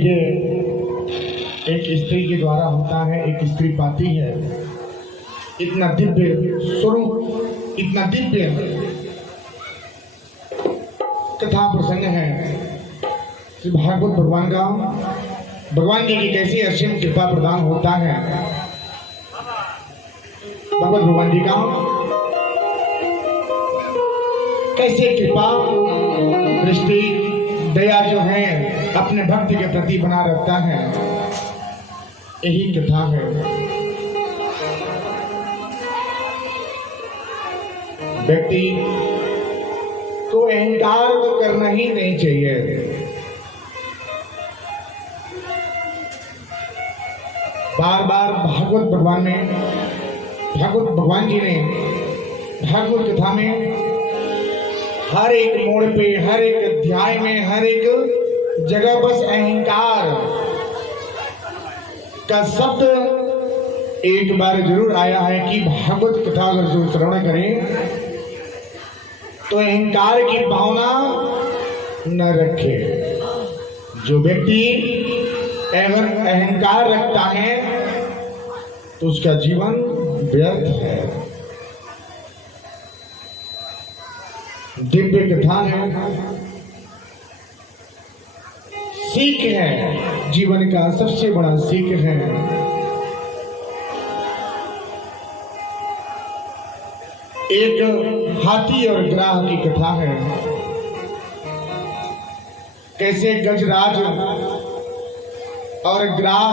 ये एक स्त्री के द्वारा होता है, एक स्त्री पाती है। इतना दिव्य स्वरूप, इतना दिव्य कथा प्रसंग है श्री भागवत भगवान का। भगवान जी की कैसी असीम कृपा प्रदान होता है भगवत भगवान जी का, कैसे कृपा दृष्टि दया जो है अपने भक्त के प्रति बना रखता है, यही कथा है। व्यक्ति को अहंकार तो करना ही नहीं चाहिए। बार बार भागवत भगवान ने, भागवत भगवान जी ने भागवत कथा में हर एक मोड़ पे, हर एक अध्याय में, हर एक जगह बस अहंकार का शब्द एक बार जरूर आया है कि भागवत कथा अगर जो श्रवण करें तो अहंकार की भावना न रखे। जो व्यक्ति अगर अहंकार रखता है तो उसका जीवन व्यर्थ है। दिव्य कथा है, सीख है, जीवन का सबसे बड़ा सीख है। एक हाथी और ग्राह की कथा है। कैसे गजराज और ग्राह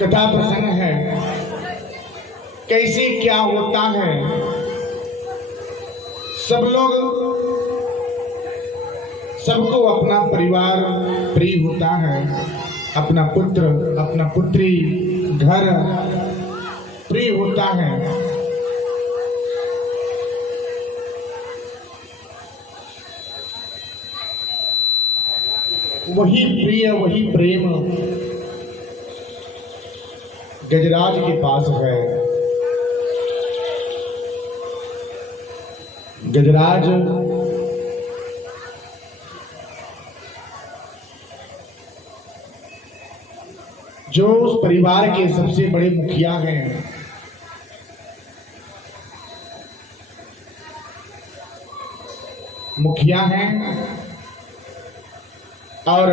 कथा प्रसंग है। कैसे क्या होता है, सब लोग, सबको अपना परिवार प्रिय होता है, अपना पुत्र, अपना पुत्री, घर प्रिय होता है। वही प्रिय, वही प्रेम गजराज के पास है। गजराज जो उस परिवार के सबसे बड़े मुखिया हैं, मुखिया हैं और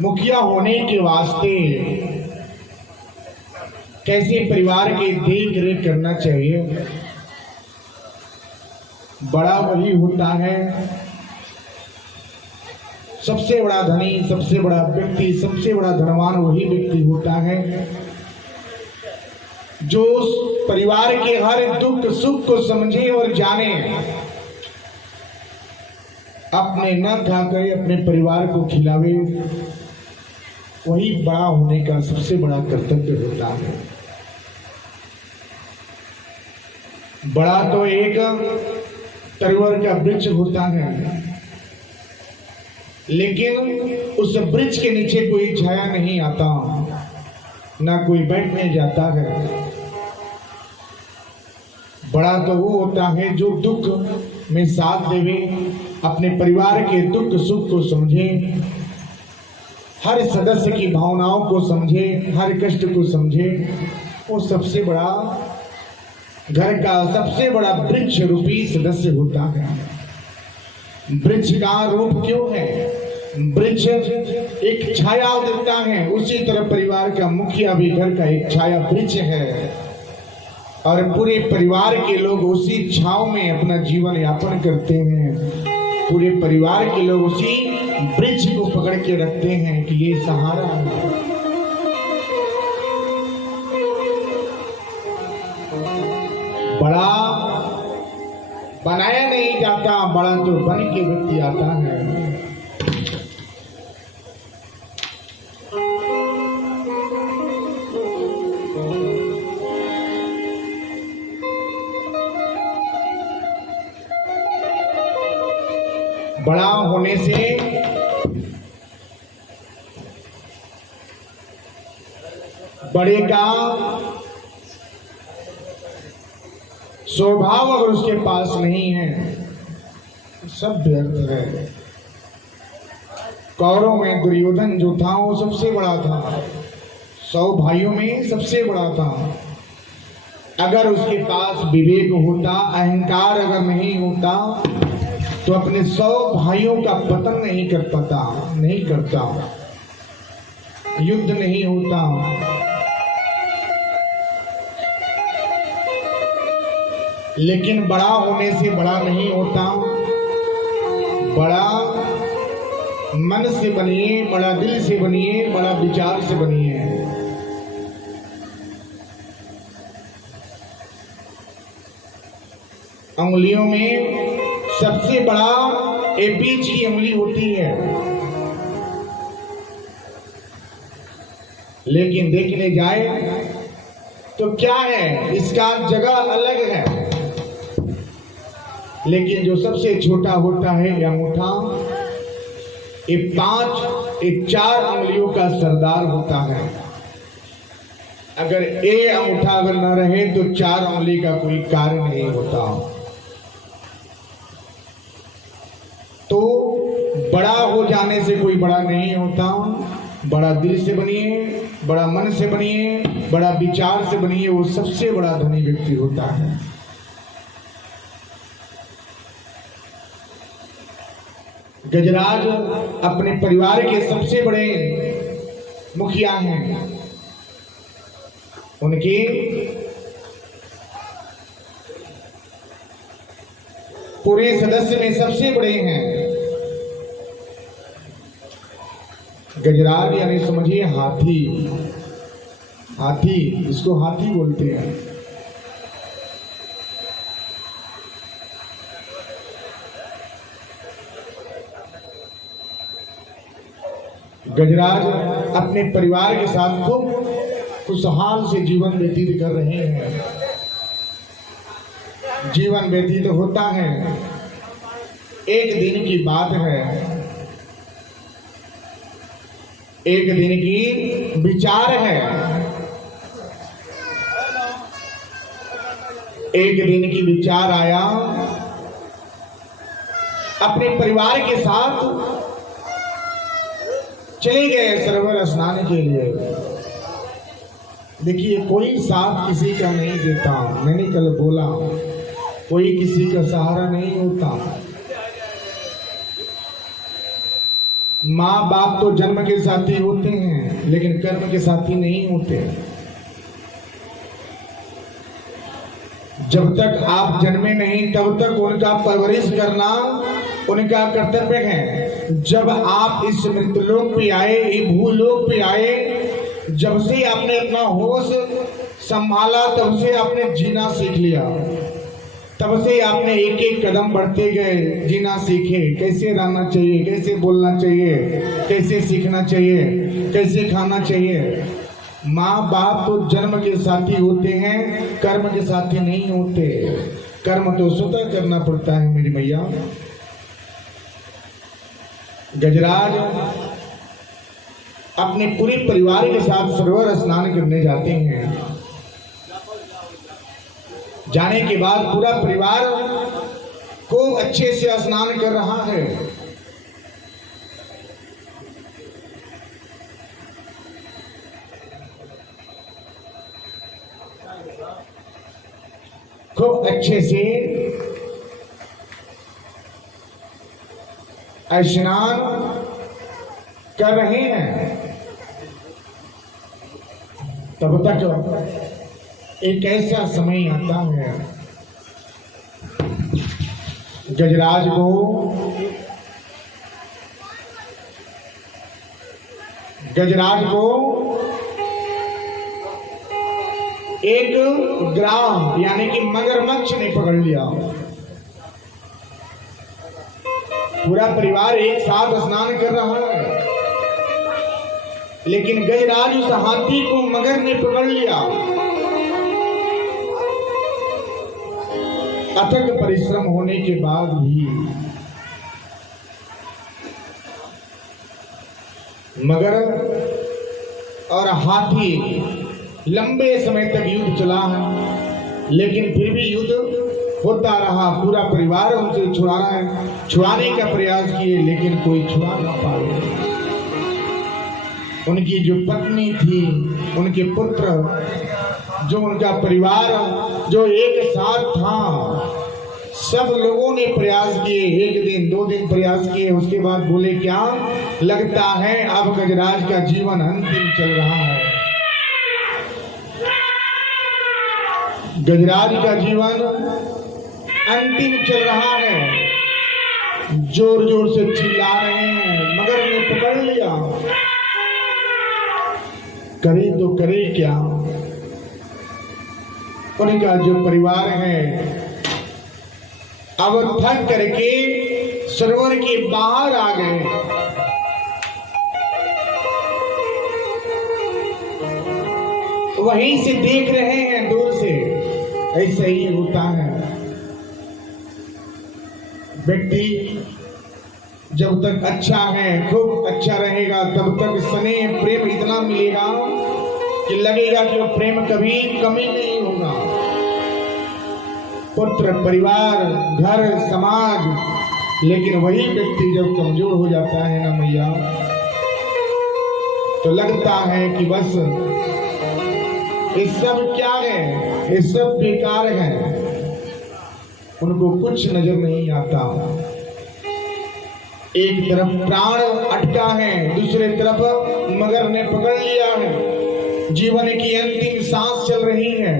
मुखिया होने के वास्ते कैसे परिवार की देख रेख करना चाहिए, बड़ा वही होता है। सबसे बड़ा धनी, सबसे बड़ा व्यक्ति, सबसे बड़ा धनवान वही व्यक्ति होता है जो उस परिवार के हर दुख सुख को समझे और जाने, अपने न खाकर अपने परिवार को खिलावे। वही बड़ा होने का सबसे बड़ा कर्तव्य होता है। बड़ा तो एक तरवर का वृक्ष होता है, लेकिन उस वृक्ष के नीचे कोई छाया नहीं आता, ना कोई बैठने जाता है। बड़ा तो वो होता है जो दुख में साथ देवे, अपने परिवार के दुख सुख को समझे, हर सदस्य की भावनाओं को समझे, हर कष्ट को समझे। वो सबसे बड़ा, घर का सबसे बड़ा वृक्ष रूपी सदस्य होता है। वृक्ष का रूप क्यों है? वृक्ष एक छाया देता है, उसी तरह परिवार का मुखिया भी घर का एक छाया वृक्ष है और पूरे परिवार के लोग उसी छांव में अपना जीवन यापन करते हैं। पूरे परिवार के लोग उसी वृक्ष को पकड़ के रखते हैं कि ये सहारा है। बड़ा बनाया नहीं जाता, बड़ा तो बन के व्यक्ति आता है। बड़ा होने से बड़े का स्वभाव अगर उसके पास नहीं है, सब व्यर्थ है। कौरवों में दुर्योधन जो था वो सबसे बड़ा था, 100 भाइयों में सबसे बड़ा था। अगर उसके पास विवेक होता, अहंकार अगर नहीं होता, तो अपने 100 भाइयों का पतन नहीं कर पाता, नहीं करता, युद्ध नहीं होता। लेकिन बड़ा होने से बड़ा नहीं होता। बड़ा मन से बनिए, बड़ा दिल से बनिए, बड़ा विचार से बनिए। उंगलियों में सबसे बड़ा ये बीच की उंगली होती है, लेकिन देखने जाए तो क्या है, इसका जगह अलग है। लेकिन जो सबसे छोटा होता है ये अंगूठा, ये 4 उंगलियों का सरदार होता है। अगर ये अंगूठा अगर न रहे तो 4 उंगली का कोई कार्य नहीं होता। तो बड़ा हो जाने से कोई बड़ा नहीं होता। बड़ा दिल से बनिए, बड़ा मन से बनिए, बड़ा विचार से बनिए, वो सबसे बड़ा धनी व्यक्ति होता है। गजराज अपने परिवार के सबसे बड़े मुखिया हैं। उनके पूरे सदस्य में सबसे बड़े हैं। गजराज यानी समझिए हाथी। हाथी, इसको हाथी बोलते हैं। गजराज अपने परिवार के साथ खूब खुशहाल से जीवन व्यतीत कर रहे हैं। जीवन व्यतीत होता है। एक दिन की बात है, एक दिन की विचार है। एक दिन की विचार आया, अपने परिवार के साथ चले गए सरोवर स्नान के लिए। देखिए, कोई साथ किसी का नहीं देता। मैंने कल बोला, कोई किसी का सहारा नहीं होता। माँ बाप तो जन्म के साथी होते हैं, लेकिन कर्म के साथी नहीं होते। जब तक आप जन्मे नहीं तब तक उनका परवरिश करना उनका कर्तव्य है। जब आप इस मृत्युलोक पे आए, ये भूलोक पे आए, जब से आपने अपना होश संभाला तब से आपने जीना सीख लिया। तब से आपने एक एक कदम बढ़ते गए, जीना सीखे, कैसे रहना चाहिए, कैसे बोलना चाहिए, कैसे सीखना चाहिए, कैसे खाना चाहिए। माँ बाप तो जन्म के साथी होते हैं, कर्म के साथी नहीं होते। कर्म तो स्वतः करना पड़ता है मेरी मैया। गजराज अपने पूरे परिवार के साथ सरोवर स्नान करने जाते हैं। जाने के बाद पूरा परिवार को अच्छे से स्नान कर रहा है। खूब अच्छे से स्नान कर रहे हैं। तब तक एक ऐसा समय आता है, गजराज को एक ग्राह यानी कि मगरमच्छ ने पकड़ लिया। पूरा परिवार एक साथ स्नान कर रहा है, लेकिन गजराज उस हाथी को मगर ने पकड़ लिया। अथक परिश्रम होने के बाद भी मगर और हाथी लंबे समय तक युद्ध चला है, लेकिन फिर भी युद्ध होता रहा। पूरा परिवार उनसे छुड़ाने का प्रयास किए, लेकिन कोई छुड़ा ना पाए। उनकी जो पत्नी थी, उनके पुत्र, जो उनका परिवार जो एक साथ था, सब लोगों ने प्रयास किए। 1 दिन 2 दिन प्रयास किए, उसके बाद बोले क्या लगता है अब गजराज का जीवन अंतिम चल रहा है। गजराज का जीवन अंतिम चल रहा है। जोर जोर से चिल्ला रहे हैं, मगर ने पकड़ लिया। करे तो करे क्या। उनका जो परिवार है अब थक करके सरोवर के बाहर आ गए। वहीं से देख रहे हैं दूर से। ऐसा ही होता है, व्यक्ति जब तक अच्छा है, खूब अच्छा रहेगा, तब तक स्नेह प्रेम इतना मिलेगा कि लगेगा कि वो प्रेम कभी कमी नहीं होगा। पुत्र, परिवार, घर, समाज। लेकिन वही व्यक्ति जब कमजोर हो जाता है ना मैया, तो लगता है कि बस ये सब क्या है, ये सब बेकार है। उनको कुछ नजर नहीं आता। एक तरफ प्राण अटका है, दूसरे तरफ मगर ने पकड़ लिया है। जीवन की अंतिम सांस चल रही है।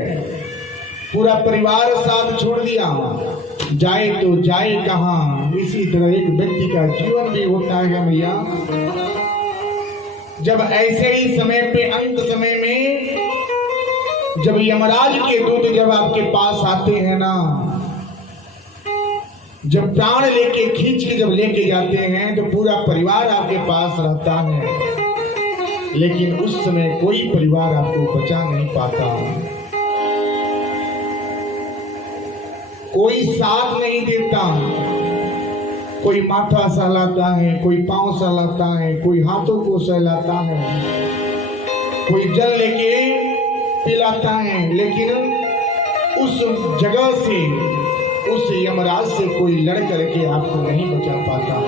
पूरा परिवार साथ छोड़ दिया, जाए तो जाए कहां। इसी तरह एक व्यक्ति का जीवन भी होता है भैया। जब ऐसे ही समय पे, अंत समय में, जब यमराज के दूत जब आपके पास आते हैं ना, जब प्राण लेके खींच के जब लेके जाते हैं, तो पूरा परिवार आपके पास रहता है, लेकिन उस समय कोई परिवार आपको बचा नहीं पाता। कोई साथ नहीं देता। कोई माथा सहलाता है, कोई पांव सहलाता है, कोई हाथों को सहलाता है, कोई जल लेके पिलाता है, लेकिन उस जगह से, उस यमराज से कोई लड़ करके आपको नहीं बचा पाता।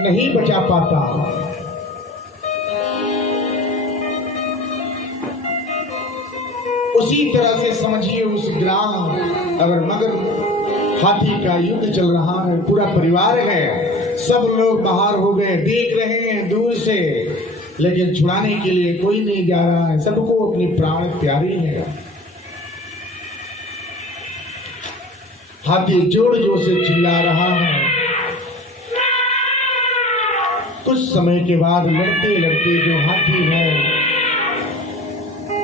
नहीं बचा पाता। उसी तरह से समझिए उस ग्राम, अगर मगर हाथी का युद्ध चल रहा है, पूरा परिवार है, सब लोग बाहर हो गए, देख रहे हैं दूर से, लेकिन छुड़ाने के लिए कोई नहीं जा रहा है। सबको अपनी प्राण प्यारी है। हाथी जोर जोर से चिल्ला रहा है। कुछ समय के बाद लड़ते लड़ते जो हाथी है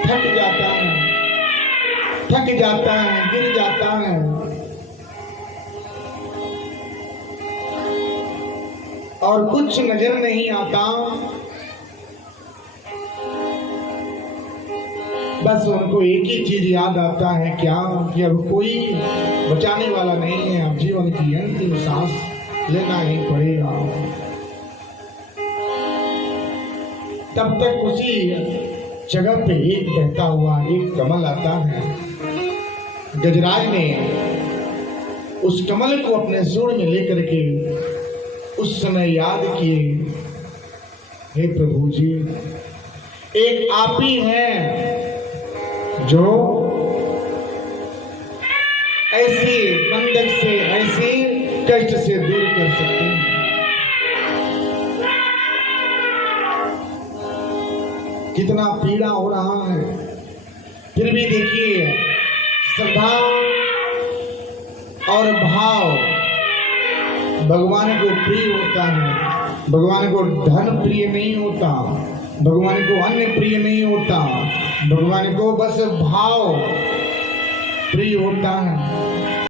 थक जाता है, गिर जाता है। और कुछ नजर नहीं आता। बस उनको एक ही चीज याद आता है, क्या कि अब कोई बचाने वाला नहीं है, अब जीवन की अंतिम सांस लेना ही पड़ेगा। तब तक उसी जगह पे एक बहता हुआ एक कमल आता है। गजराज ने उस कमल को अपने सूंड में लेकर के उस समय याद किए, हे प्रभु जी, एक आप ही हैं जो ऐसे बंधक से, ऐसे कष्ट से दूर कर सकते हैं। कितना पीड़ा हो रहा है, फिर भी देखिए श्रद्धा और भाव भगवान को प्रिय होता है। भगवान को धन प्रिय नहीं होता, भगवान को अन्य प्रिय नहीं होता, भगवान को बस भाव प्रिय होता है।